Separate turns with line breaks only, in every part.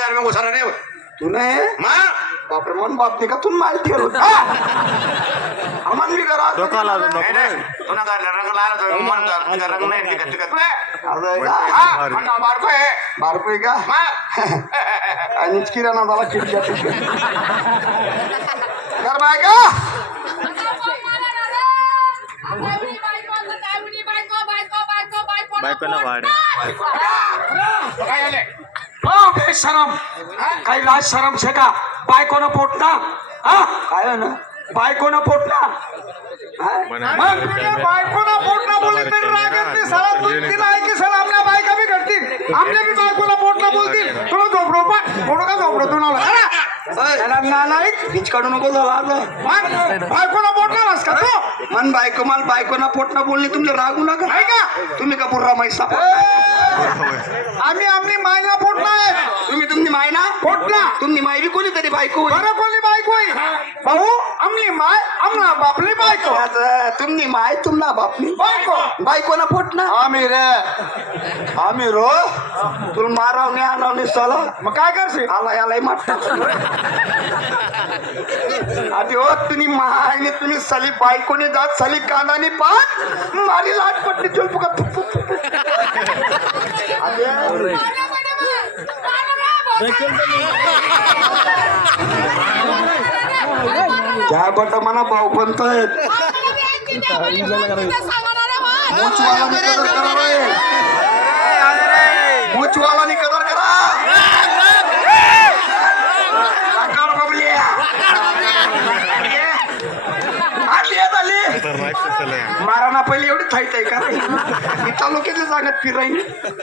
यार मैं घुसा नहीं
तू नाही
मां
बापरे मन बाप का तू माल ठेव अमन भी करा
डोका लावतो
नहीं
नको
नहीं तूने का रंग लाल तो मन का रंग नहीं दिखत दिखत
हां
हां बार को है
12 रुपये का
मां
आणि किराणा मला खिडक्या कर बाय का
बायको ना वाढे
काय झाले
हो बेशरम काही लाज शरम छे का बायकोनं पोटना हा
काय ना
बायकोनं पोटना
मग
बायकोनं पोटना बोलली तरी राग येत नाही साला दुसरीला आहे की सर आपल्या बायका बी घडतील आपल्या बी बायकोला पोटना बोलतील तुला झोपडो पण थोडं का झोपडो तू नालायक
बीच काढू नको झाला
बायकोला पोटना बस का तू
मन बायको माल बायको ना पोटना बोलली तुमले रागू नका
आहे का
तुम्ही का पुर्रा मैसा
आम्ही आमनी मायला पोटना आहे
तुम्ही माय ना
पोटना
तुम्ही माय बी कोणीतरी बायको होय.
बरं कोणी बायको आहे भाऊ आमली माय आमना बापली बायको
आता तुम्ही माय तुमना बापनी
बायको
बायको ना पोटना आम्ही रो तुला माराव नाही आणाव नाही साला
मग काय करशील
आला यालाही मारता आधी हो तुम्ही मायने तुम्ही साली बायकोने जात साली कानाने पात मारी लाट पडली तुला पुका त्या बट मना भाऊ बनतोय मुचवाला नि कदर करा मारा ना पहिले एवढी थाईट आहे का मी तालुक्यातल्या जागात फिराई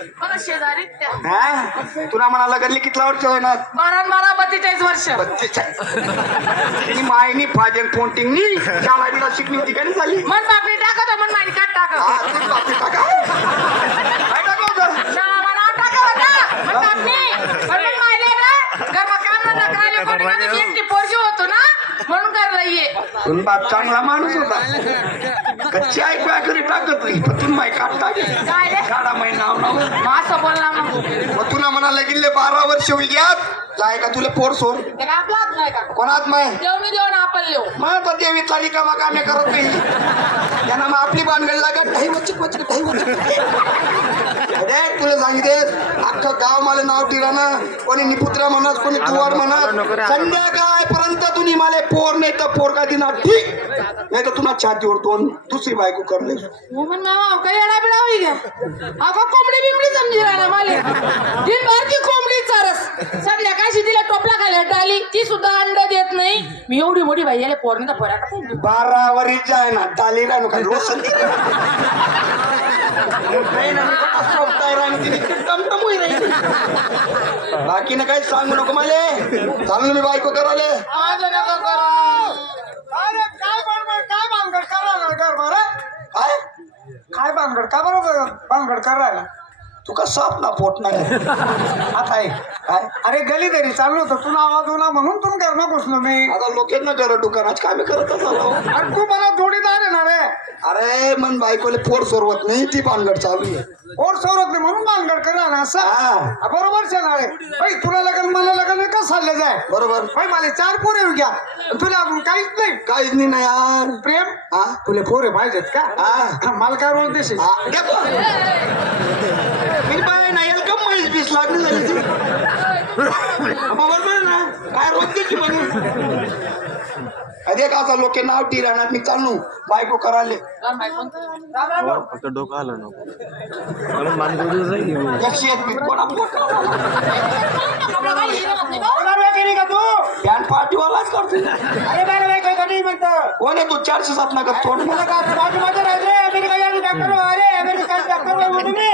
तुला म्हणा लगनली कितला वर्ष होणार
42 वर्ष
तिने मायनी फाजन पोंटिंगनी शाळा बिला शिकली होती का नाही झाली
मन बापरी टाकत मन मारी काट टाकत
हा, तू बापरे टाका. काय टाकवतं?
शाळा मला टाकत होता मन बापरी पण मग मारले ना गप्पा काम न करायला पण माझी एकटी पोरगी होतो ना म्हणून कर रही
तुम बाप चांगला माणूस होता कच्ची ऐकू करी टाकत नाही पण तुम्ही माय काट टाक
काय रे
काढा माय नाव नाव
असं बोलला मग
तुला म्हणाला गेले 12 वर्ष होईल लाय का तुला पोर सोड
ते काय आपला हात नाही का
कोणात माय
देव मी देऊन आपण लिहू
मग तर देवीतला रिकामा कामे करत नाही त्यांना मग आपली बांधगड लागत काही वचक अरे तुला सांगितले अख्खं गाव मला नाव टिराना कोणी निपुत्रा म्हणत कोणी तुवाड म्हणत संध्याकाळपर्यंत तुम्ही मला पोर नाही तर पोर का दिना ठीक नाही तर तुला छातीवर 2 दुसरी बायको करले
मोहन मामा काही येडा बिडा होई गया अगं कोंबडी बिंबडी समजी राहिला माले दिनभर ती कोंबडी चारस संध्याकाळशी तिला टोपला खायला टाली ती सुद्धा अंड देत नाही मी एवढी मोठी बाई याला पोरणी तर पराठा
12 वरीच्या आहे ना टाली राहू का रोज बाकी ना काही सांगू नको मला चालू मी बायको कराले काय
काय भानगड का बरोबर भानगड करायला
तू का साप ना पोट नाही
आता आहे
काय
अरे गली तरी चाललो होतो तुला आवाज होला म्हणून तुम घरनं घुसलो मी
आता लोकांना करत दुकानात काय मी करत चाललो
अरे तू मला जोडीदार आहे ना रे
अरे मन बायकोले पोर सोरवत नाही ती भानगड चालू आहे
कोण सोडत नाही म्हणून भानगड करा ना असं
हा.
बरोबर ना रे भाई तुला लगन मला लगन कसं चाललं जाय
बरोबर
भाई मला 4 पोरे येऊ घ्या तुला अजून काहीच नाही
काहीच नाही ना यार
प्रेम
हा
तुला पोरे पाहिजेत का
हा.
मला काय रोज देशील
हा, देखो. मी बाय नाही याला कम 20 लागली झाली ती बरोबर ना काय रोज द्यायची म्हणून अरे का आता लोक नाव टी राहणार मी चालू बायको कराले
फक्त डोकं आलं नको म्हणून मानगुडी जाईल
101 मी कोणा
का तू
पॅन पार्टीवालाच करतो
अरे बाय काय कधी म्हणतो
कोण आहे तू 407 नका तोड
मला का बाजूमध्ये राहिले अमेरिका या डॉक्टर अरे अमेरिका डॉक्टर म्हणून मी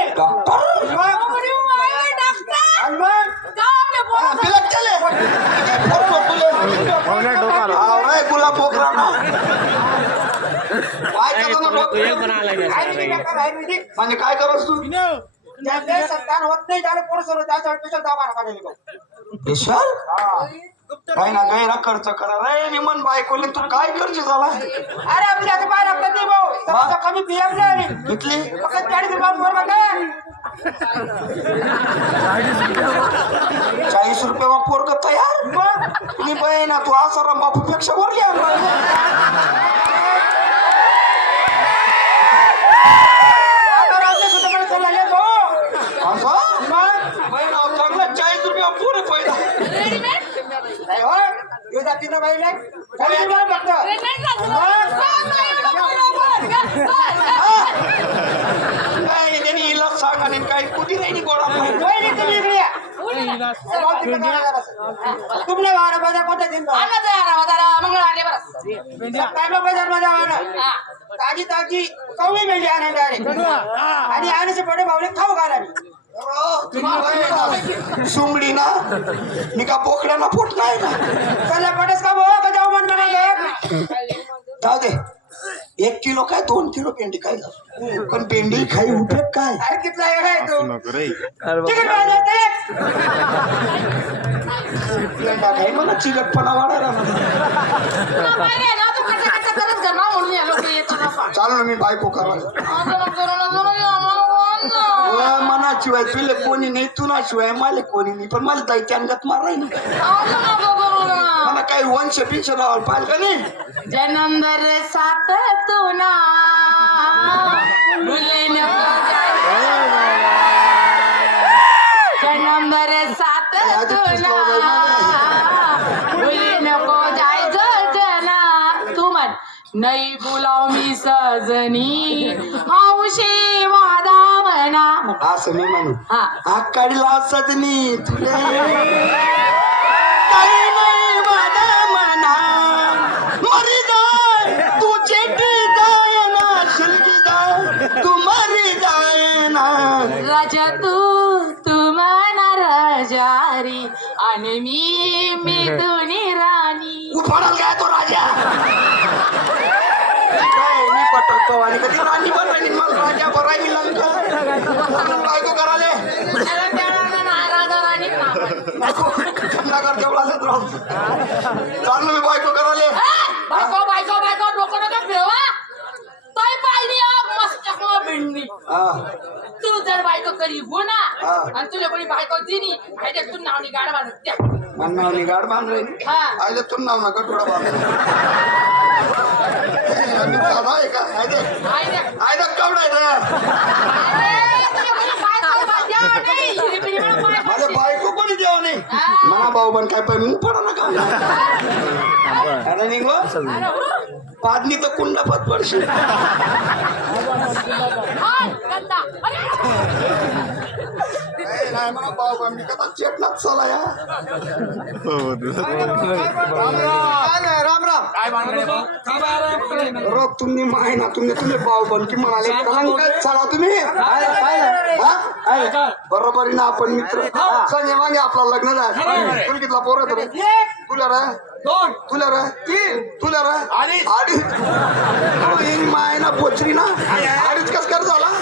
तिलक चले
डोका आलं
आवराय गुला पोखरा ना काय करतो ना म्हणजे काय करस तू
संतान होत नाही त्याला पोरं सोडून त्याच्या स्पेशल दवाखाना काढायला
विशाल काय ना गैरा खर्च करा रे निमन बायकोले तू काय खर्च झाला
अरे आपल्या आता बाहेर आपल्या नाही भाऊ कमी पीएम नाही
इथली
फक्त 40 रुपये वर बघा
40 रुपये पोरग तयार मी बहीण तू असा बापूपेक्षा वरली चांगला 40 रुपये पोर पहिला
नाही हो येऊ जाती ना बाईला 40 रुपये फक्त
नाही त्यांनी हिला सांग आणि काही कुठे नाही गोडा
वहिनी तुम्ही इकडे या. तुमने वारा बाजार कोणत्या दिन बाजार मध्ये आवाना ताजी ताजी कवळी मिळली आनंदाने आणि आण्याचे पडे भावले खाऊ घाला
सुमडी ना मी का बोकड्याला पोट नाही ना
चला पडस का भाऊ का जाऊ मन
जाऊ दे 1 किलो काय 2 किलो पेंडी काय झालं पण पेंडी खाई उपयोग काय
अरे कितला आहे तू
नको रे
चिकन पाहिजे
पेंडा खाई मला चिकटपणा वाढायला चाल ना मी बायको करायला मनाशिवाय तुले कोणी नाही तुला शिवाय मला कोणी नाही पण मला दैत्य अंगात माराय मला काही वंश पिंश लावायला पाहिजे का नाही
जन्मभर साथ तुना भूले नको जन्मभर साथ तुना भूले नको जाय जना तू म्हण नाही बोलाव मी सजनी हौशी वादा म्हणा
असं मी म्हणू
हा
आकाडीला सजनी तुले काही नाही वादा म्हणा मरी जाय तू चेटी जाय ना शिलकी जाय तू मरी जाय ना
राजा तू म्हणा राजारी आणि मी तुनी राणी
उफाडाल काय तो राजा काय मी पटकतो आणि कधी राणी बनवायची मला राजा बराई लंका बायको कराले
राजा राणी
नगर तेवढाच राहू चाललो मी बायको कराले
बायको बायको बायको डोकं नका फिरवा तोय पाहिली मस्त चकमा भिंडी तू जर बायको करी गुन्हा आणि तुला कोणी बायको दिनी आहे तू नावनी गाड बांधत
मन्नावनी गाड बांधले
हा.
आयले तू नाव ना कटोडा बांधले साधा आहे का आयदा कवडा माझ्या बायको कोणी देवा नाही म्हणा भाऊ पण काय पाहिजे मुंग पडा ना का निघो पादनी तर कुंडा पत पडशी नाही म्हणा भाऊ पण मी कदा चेटलाच चला या
राम राम
रोग तुम्ही माय ना तुम्ही भाऊ पण की म्हणाले कलंक चला तुम्ही बरोबर ना आपण मित्र संजय मागे आपला लग्न झालं तुला कितला पोर रे तुला रे 2 तुला रे 3 तुला रे अडीच माय ना पोचरी ना अडीच कस कर झाला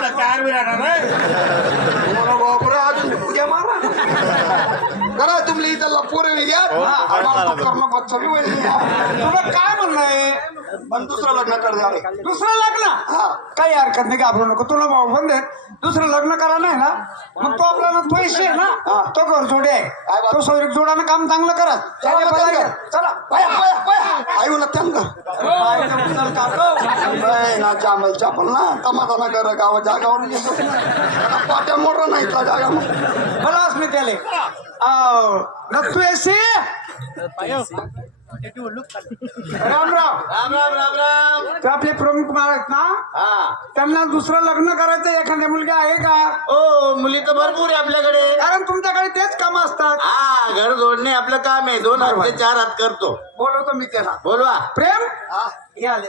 बापरे अजून उद्या मारा करा तुम्ही इथला पोरे घ्या करणं बच्चा बी वय
तुला काय म्हणणं आहे
पण दुसरं लग्न कर द्या रे.
दुसरं लग्न काही हरकत नाही घाबरू नको तुला भाऊ बंद दुसरं लग्न करा नाही ना मग तो आपल्याला पैसे आहे ना तो घर जोडे आहे तो सोयरीक जोडानं काम चांगलं करत चला
आयु ना त्यांना ना चामल चापल ना तमाचा ना कर गाव जागावर पाट्या मोठा नाही जागा
बलाच मी त्याले नसतो एसी राम राम
राम राम राम राम
ते आपले प्रमुख महाराज ना त्यांना दुसरं लग्न करायचं एखाद्या मुलगा आहे का
ओ मुली तर भरपूर आहे आपल्याकडे
कारण तुमच्याकडे तेच काम असतात
हा घर जोडणे आपलं काम आहे 2 हात ते 4 हात करतो
बोलवतो मी त्याला
बोलवा
प्रेम हे आले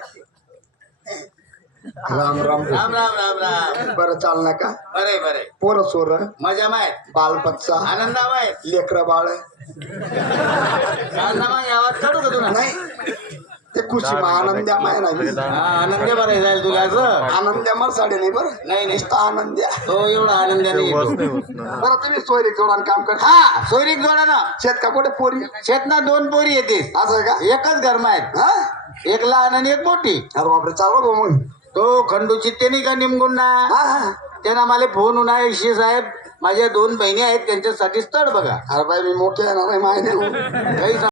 राम राम
राम राम राम राम
बरं चाल ना का
बरे बरे
पोर सोर
मजा माहित
बालपच्चा
आनंदामाय
लेकर बाळ
आनंदामाय आवाज काढू का तुला
नाही ते खुशी आनंद्या माय नाही
आनंद बरं जाईल तुला असं
आनंद्या मर साडे नाही बरं
नाही नाही
नुसता आनंद्या
तो एवढा आनंदाने येतो
बरं तुम्ही सोयरी जोडान काम कर
हा सोयरीक जोडा ना
शेत का कुठे पोरी
शेतना 2 पोरी येते
असं आहे का
एकच घर आहेत
हा
एक लहान आणि एक मोठी
अरे बापरे चालू भाऊ मग
तो खंडू चित्ते नाही का निमगुण ना
हा हा
त्यांना मला फोन होणार ऋषी साहेब माझ्या 2 बहिणी आहेत त्यांच्यासाठी स्थळ बघा.
अरे बाई मी मोठे आहे ना बाई माय नाही.
काही